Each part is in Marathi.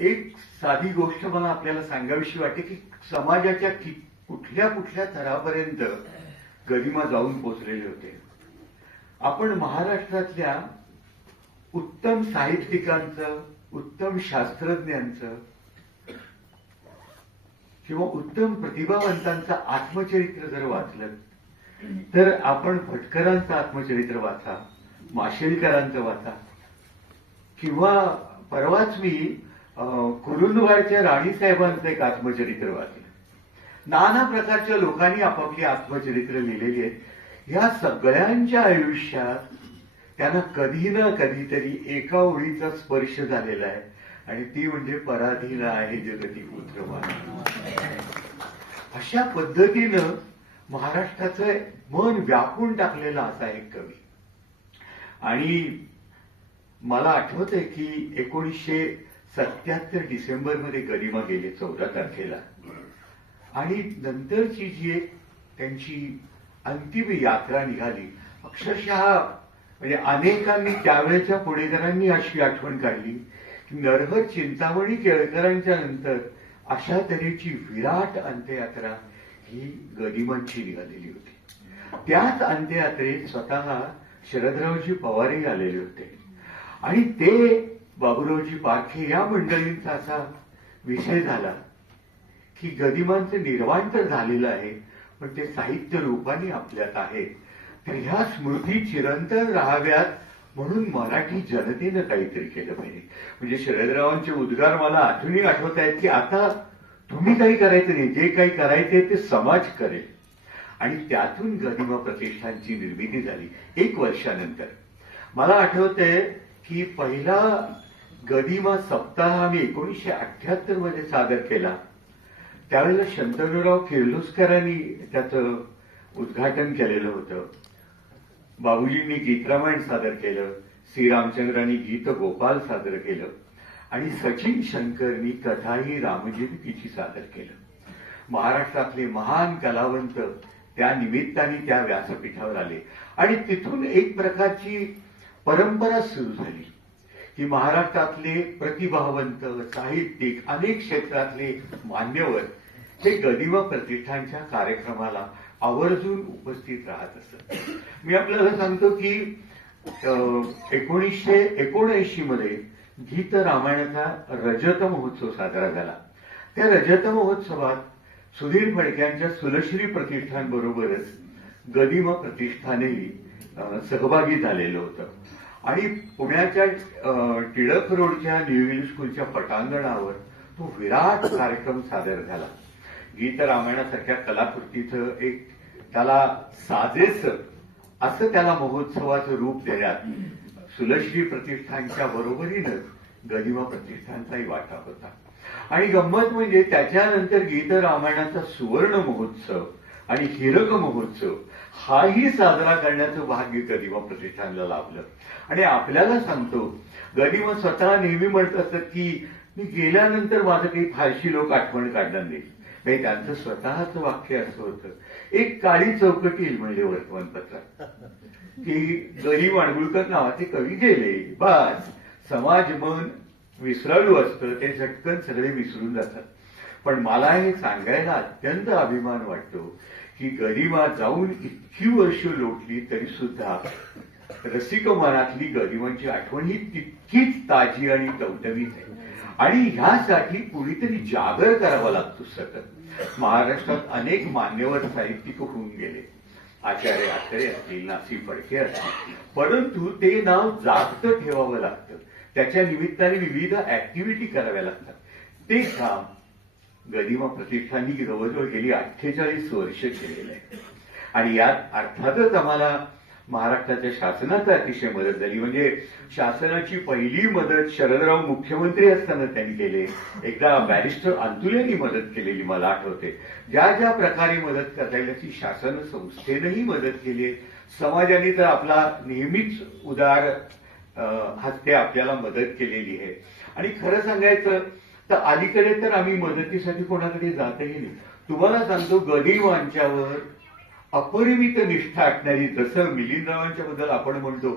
एक साधी गोष्ट मला आपल्याला सांगावीशी वाटते की समाजाच्या कुठल्या कुठल्या थरापर्यंत गरिमा जाऊन पोचलेले होते. आपण महाराष्ट्रातल्या उत्तम साहित्यिकांचं, उत्तम शास्त्रज्ञांचं किंवा उत्तम प्रतिभावंतांचं आत्मचरित्र जर वाचलं तर आपण भटकरांचं आत्मचरित्र वाचा, माशेलकरांचं वाचा, किंवा परवाच मी कुरुंदवाडच्या राणीसाहेबांचं एक आत्मचरित्र वाचलं. नाना प्रकारच्या लोकांनी आपापली आत्मचरित्र लिहिलेली आहेत. ह्या सगळ्यांच्या आयुष्यात त्यांना कधी ना कधीतरी एका ओळीचा स्पर्श झालेला आहे आणि ती म्हणजे पराधीन आहे जगती पुत्रवान. अशा पद्धतीनं महाराष्ट्राचं मन व्यापून टाकलेला असा एक कवी. आणि मला आठवतंय की 1977 डिसेंबरमध्ये गरिमा गेले 14 तारखेला. आणि नंतरची जी एक त्यांची अंतिम यात्रा निघाली, अक्षरशः म्हणजे अनेकांनी त्यावेळेच्या पुणेकरांनी अशी आठवण काढली की नरहर चिंतामणी केळकरांच्या नंतर अशा तऱ्हेची विराट अंत्ययात्रा ही गरिमांची निघालेली होती. त्याच अंत्ययात्रेत स्वतः शरदरावजी पवारही आलेले होते आणि ते बाबूरावजी पारखे या मंडळींचा असा विषय झाला की गरिमांचं निर्वाण तर झालेलं आहे पण ते साहित्य रूपाने आपल्यात आहे, तर ह्या स्मृती चिरंतन राहाव्यात म्हणून मराठी जनतेनं काहीतरी केलं पाहिजे. म्हणजे शरदरावांचे उद्गार मला अजूनही आठवत आहेत की आता तुम्ही काही करायचं नाही, जे काही करायचे ते समाज करेल. आणि त्यातून गरिमा प्रतिष्ठानची निर्मिती झाली 1 वर्षानंतर. मला आठवतंय की पहिला गरिमा सप्ताह आम्ही 1978 मध्ये सादर केला. त्यावेळेला शंतनुराव किर्लोस्करांनी त्याचं उद्घाटन केलेलं होतं. बाबूजींनी गीतरामायण सादर केलं, श्री रामचंद्रांनी गीत गोपाल सादर केलं आणि सचिन शंकरनी कथाही रामजीविकीची सादर केलं. महाराष्ट्रातले महान कलावंत त्या निमित्ताने त्या व्यासपीठावर आले आणि तिथून एक प्रकारची परंपरा सुरू झाली की महाराष्ट्रातले प्रतिभावंत साहित्यिक अनेक क्षेत्रातले मान्यवर हे गरिमा प्रतिष्ठानच्या कार्यक्रमाला आवर्जून उपस्थित राहत असत. मी आपल्याला सांगतो की 1979 मध्ये गीत रामायणाचा रजत महोत्सव साजरा झाला. त्या रजत महोत्सवात सुधीर फडक्यांच्या सुलश्री प्रतिष्ठान बरोबरच गरिमा प्रतिष्ठानही सहभागी झालेलं होतं. आणि पुण्याच्या टिळक रोडच्या न्यू इंग्लिश स्कूलच्या पटांगणावर तो विराट कार्यक्रम सादर झाला. गीत रामायणासारख्या कलाकृतीचं एक त्याला साजेसं असं त्याला महोत्सवाचं रूप देण्यात सुलश्री प्रतिष्ठानच्या बरोबरीनं गरिमा प्रतिष्ठानचाही वाटा होता. आणि गंमत म्हणजे त्याच्यानंतर गीत रामायणाचा सुवर्ण महोत्सव आणि हिरक महोत्सव हाही साजरा करण्याचं भाग्य गरिमा प्रतिष्ठानला लाभलं. आणि आपल्याला सांगतो, गरिमा स्वतः नेहमी म्हणत असत की मी गेल्यानंतर माझं काही फारशी लोक आठवण काढणार नाही. नाही, त्यांचं स्वतःच वाक्य असं होतं, एक काळी चौकट येईल म्हणजे वर्तमानपत्रात की गरी माडगुळकर नावाचे कवी गेले, बस समाज मन विसराळू असतं, ते झटकन सगळे विसरून जातात. पण मला हे सांगायला अत्यंत अभिमान वाटतो की गरिमा जाऊन इतकी वर्ष लोटली तरी सुद्धा रसिक मनातली गरिमांची आठवण ही तितकीच ताजी आणि टवटवीत आहे. आणि ह्यासाठी कुणीतरी जागर करावा लागतो सतत. महाराष्ट्रात अनेक मान्यवर साहित्यिक होऊन गेले, आचार्य आत्रे असतील, नासी फडके असतील, परंतु ते नाव जागतं ठेवावं लागतं. त्याच्या निमित्ताने विविध ऍक्टिव्हिटी कराव्या लागतात. ते काम गरिमा प्रतिष्ठाननी जवळजवळ गेली 48 वर्ष केलेलं आहे. आणि यात अर्थातच आम्हाला महाराष्ट्राच्या शासनाचा अतिशय मदत झाली. म्हणजे शासनाची पहिली मदत शरदराव मुख्यमंत्री असताना त्यांनी केली. एकदा बॅरिस्टर अंतुलेंनी मदत केलेली मला आठवते. ज्या ज्या प्रकारे मदत करता येईल ती शासन संस्थेनंही मदत केली. समाजाने तर आपला नेहमीच उदार हस्ते आपल्याला मदत केलेली आहे. आणि खरं सांगायचं तर अलीकडे तर आम्ही मदतीसाठी कोणाकडे जातही नाही. तुम्हाला सांगतो, गरिमांच्यावर अपरिमित निष्ठा असणारी, जसं मिलिंदरावांच्या बद्दल आपण म्हणतो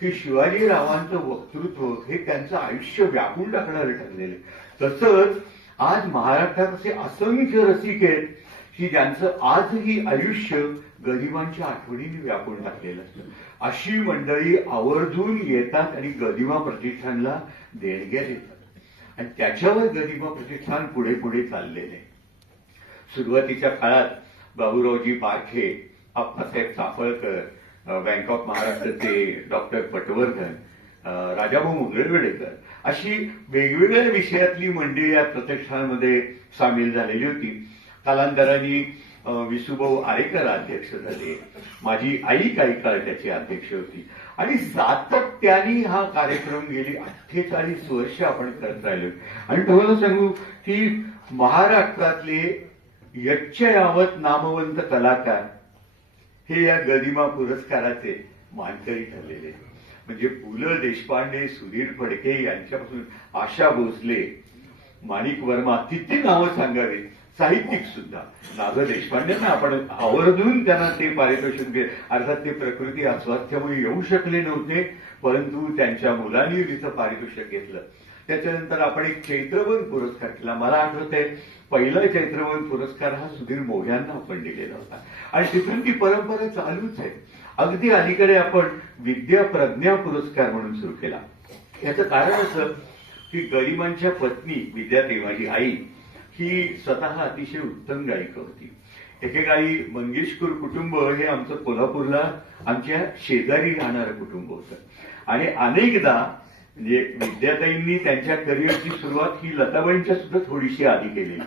की शिवाजीरावांचं वक्तृत्व हे त्यांचं आयुष्य व्यापून टाकणारं ठरलेलं आहे. तसंच आज महाराष्ट्रात असे असंख्य रसिक आहेत की ज्यांचं आजही आयुष्य गदिमांच्या आठवणीने व्यापून टाकलेलं असतं. अशी मंडळी आवर्जून येतात आणि गदिमा प्रतिष्ठानला देणग्या देतात आणि त्याच्यावर गदिमा प्रतिष्ठान पुढे पुढे चाललेले आहे. सुरुवातीच्या काळात बाबूरावजी पारखे, आप्पासाहेब चाफळकर, बँक ऑफ महाराष्ट्राचे डॉक्टर पटवर्धन, राजाभाऊ मुंगळवेडेकर अशी वेगवेगळ्या विषयातली मंडळी या प्रतिष्ठानामध्ये सामील झालेली होती. कालांतराने विसुभाऊ आरेकर अध्यक्ष झाले. माझी आई काही काळ त्याची अध्यक्ष होती आणि सातत्याने हा कार्यक्रम गेली 48 वर्ष आपण करत राहिलो. आणि तुम्हाला सांगू की महाराष्ट्रातले यच्चयावत नामवंत कलाकार हे या गदिमा पुरस्काराचे मानकरी ठरलेले. म्हणजे पु ल देशपांडे, सुधीर फडके यांच्यापासून आशा भोसले, माणिक वर्मा, किती नावं सांगावीत. साहित्यिक सुद्धा नाग देशपांडेंना आपण आवर्जून त्यांना ते पारितोषिक दिले. अर्थात ते प्रकृती अस्वास्थ्यामुळे येऊ शकले नव्हते, परंतु त्यांच्या मुलांनी तिचं पारितोषिक घेतलं. त्याच्यानंतर आपण एक चैत्रवन पुरस्कार केला. मला आठवतंय पहिला चैत्रवन पुरस्कार हा सुधीर मोघ्यांना आपण दिलेला होता आणि तिथून ती परंपरा चालूच आहे. अगदी अलीकडे आपण विद्या प्रज्ञा पुरस्कार म्हणून सुरू केला. याचं कारण असं की गरिमांच्या पत्नी विद्याताई, माझी आई, ही स्वतः अतिशय उत्तम गायिका होती. एकेकाळी मंगेशकर कुटुंब हे आमचं कोल्हापूरला आमच्या शेजारी राहणारं कुटुंब होतं आणि अनेकदा म्हणजे विद्याताईंनी त्यांच्या करिअरची सुरुवात ही लताबाईंच्या सुद्धा थोडीशी आधी केलेली.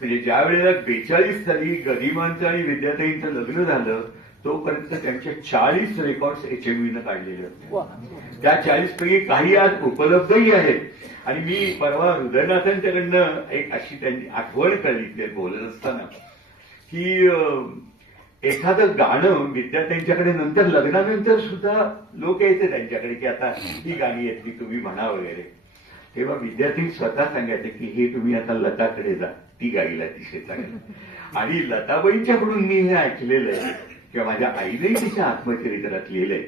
म्हणजे ज्या वेळेला 42 साली गदिमांचं आणि विद्याताईंचं लग्न झालं तोपर्यंत त्यांच्या 40 रेकॉर्ड्स HMVनं काढलेले होते. त्या 40 पैकी काही आज उपलब्धही आहेत. आणि मी परवा हृदयनाथांच्याकडनं एक अशी त्यांची आठवण कळली ते बोलत असताना की एखादं गाणं विद्यार्थ्यांच्याकडे नंतर लग्नानंतर सुद्धा लोक यायचे त्यांच्याकडे की आता ही गाणी आहेत ती तुम्ही म्हणा वगैरे. तेव्हा विद्यार्थी स्वतः सांगायचे की हे तुम्ही आता लताकडे जा, ती गाईल अतिशय चांगली. आणि लताबाईंच्याकडून मी हे ऐकलेलं आहे किंवा माझ्या आईनेही तिच्या आत्मचरित्रात लिहिलंय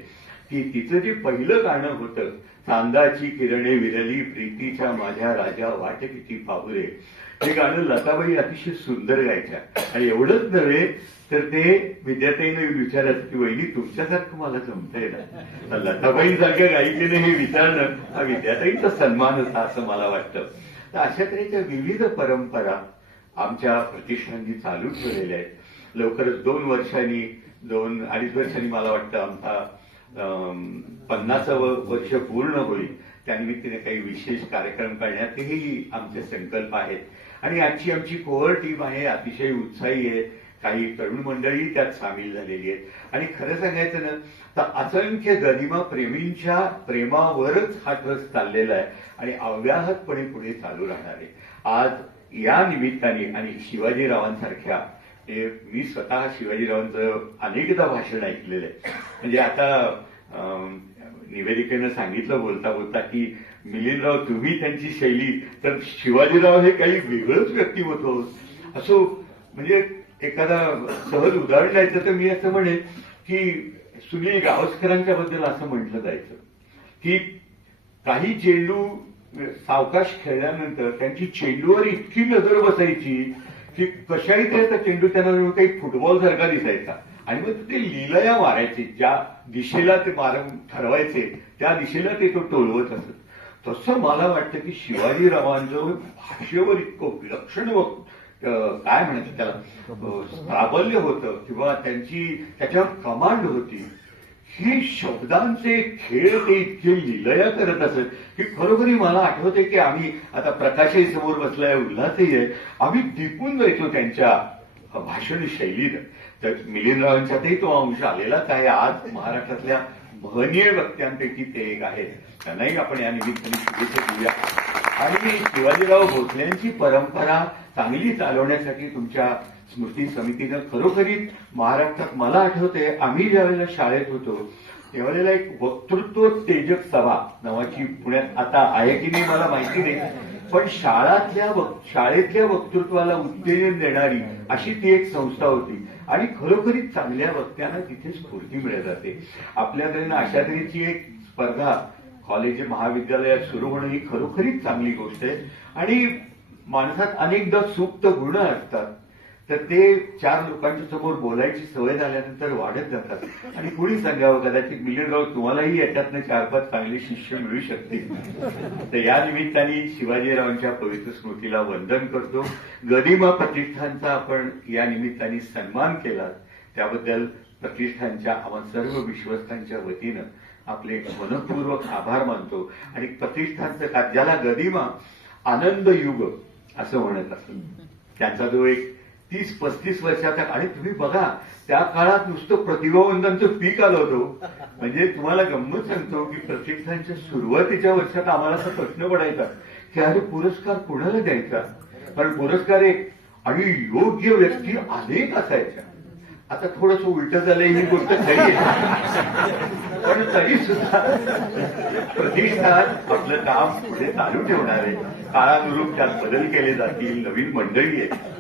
की तिचं जे पहिलं गाणं होतं, चांदाची किरणे विरली प्रीतीच्या माझ्या राजा वाट किती पाहुरे, हे गाणं लताबाई अतिशय सुंदर गायच्या. आणि एवढंच नव्हे तर ते विद्याताईने विचारत की वहिनी तुमच्यासारखं मला जमतंय ना. तर लताबाईंसारख्या गायिकेने हे विचारणं हा विद्याताईंचा सन्मान होता असं मला वाटतं. तर अशा तऱ्हेच्या विविध परंपरा आमच्या प्रतिष्ठाननी चालू ठेवलेल्या आहेत. लवकरच 2-2.5 वर्षांनी मला वाटतं आमचा 50वं वर्ष पूर्ण होईल. त्यानिमित्ताने काही विशेष कार्यक्रम करण्यातही आमचे संकल्प आहेत. आणि आजची आमची कोअर टीम आहे, अतिशय उत्साही आहे. काही तरुण मंडळी त्यात सामील झालेली आहेत. आणि खरं सांगायचं ना तर असंख्य गदिमा प्रेमींच्या प्रेमावरच हा ट्रस्ट चाललेला आहे आणि अव्याहतपणे पुढे चालू राहणार आहे. आज या निमित्ताने आणि शिवाजीरावांसारख्या मी स्वतः शिवाजीरावांचं अनेकदा भाषण ऐकलेलं आहे. म्हणजे आता निवेदिकेनं सांगितलं बोलता बोलता की मिलिंदराव तुम्ही त्यांची शैली, तर शिवाजीराव हे काही वेगळंच व्यक्तिमत्व असं. म्हणजे एखादा सहज उदाहरण द्यायचं तर मी असं म्हणेन की सुनील गावस्करांच्या बद्दल असं म्हटलं जायचं की काही चेंडू सावकाश खेळल्यानंतर त्यांची चेंडूवर इतकी नजर बसायची की कशाही त्याचा चेंडू त्यांना काही फुटबॉल सारखा दिसायचा आणि मग ते लीलया मारायचे. ज्या दिशेला ते ठरवायचे त्या दिशेला ते तो टोलवत असत. तसं मला वाटतं की शिवाजीरावांचं भाषेवर इतकं विलक्षण काय म्हणायचं त्याला प्राबल्य होतं किंवा त्याच्यावर कमांड होती. ही शब्दांचे खेळ ते इतके लीलया करत असत की खरोखरी मला आठवते की आम्ही आता प्रकाशही समोर बसलाय, उल्हासही आहे, आम्ही दिपून जायचो त्यांच्या भाषण शैलीनं. तर मिलिंदरावांच्यातही तो अंश आलेलाच आहे. आज महाराष्ट्रातल्या महनीय वक्त्यांपैकी ते एक आहेत. त्यांनाही आपण या निमित्ताने शुभेच्छा देऊया. आणि शिवाजीराव भोसलेंची परंपरा चांगली चालवण्यासाठी तुमच्या स्मृती समितीनं खरोखरीच महाराष्ट्रात मला आठवते आम्ही ज्यावेळेला शाळेत होतो त्यावेळेला एक वक्तृत्व तेजक सभा नावाची पुण्यात आता आहे की नाही मला माहिती नाही, पण शाळेतल्या वक्तृत्वाला उत्तेजन देणारी अशी ती एक संस्था होती. आणि खरोखरीच चांगल्या वक्त्यांना तिथे स्फूर्ती मिळत जाते. आपल्याकडे अशा तऱ्हेची एक स्पर्धा कॉलेज महाविद्यालयात सुरू होणं ही खरोखरीच चांगली गोष्ट आहे. आणि माणसात अनेकदा सुप्त गुण असतात, तर ते 4 लोकांच्या समोर बोलायची सवय झाल्यानंतर वाढत जातात. आणि कुणी सांगावं, कदाचित मिलिंदराव तुम्हालाही याच्यातनं 4-5 चांगले शिष्य मिळू शकतील. तर या निमित्ताने शिवाजीरावांच्या पवित्र स्मृतीला वंदन करतो. गदिमा प्रतिष्ठानचा आपण या निमित्ताने सन्मान केला, त्याबद्दल प्रतिष्ठानच्या आम्हा सर्व विश्वस्तांच्या वतीनं आपले मनपूर्वक आभार मानतो. आणि प्रतिष्ठानचं ज्याला गदिमा आनंद युग असं म्हणत असत, त्यांचा जो एक 30-35 वर्षाचा, आणि तुम्ही बघा त्या काळात नुसतं प्रतिभावंतांचं पीक आलं होतं. म्हणजे तुम्हाला गंमत सांगतो की प्रतिष्ठानच्या सुरुवातीच्या वर्षात आम्हाला असा प्रश्न पडायचा की अरे पुरस्कार कोणाला द्यायचा, कारण पुरस्कार एक आणि योग्य व्यक्ती अनेक असायच्या. आता थोडंसं उलट झालंय ही गोष्ट खरी आहे, पण तरी सुद्धा प्रतिष्ठान आपलं काम पुढे चालू ठेवणार आहे. काळानुरूप त्यात बदल केले जातील, नवीन मंडळी आहे,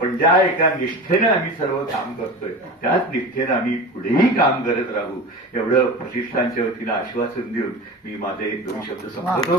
पण ज्या एका निष्ठेनं आम्ही सर्व काम करतोय त्याच निष्ठेनं आम्ही पुढेही काम करत राहू, एवढं प्रतिष्ठानच्या वतीनं आश्वासन देऊन मी माझे 2 शब्द संपवतो.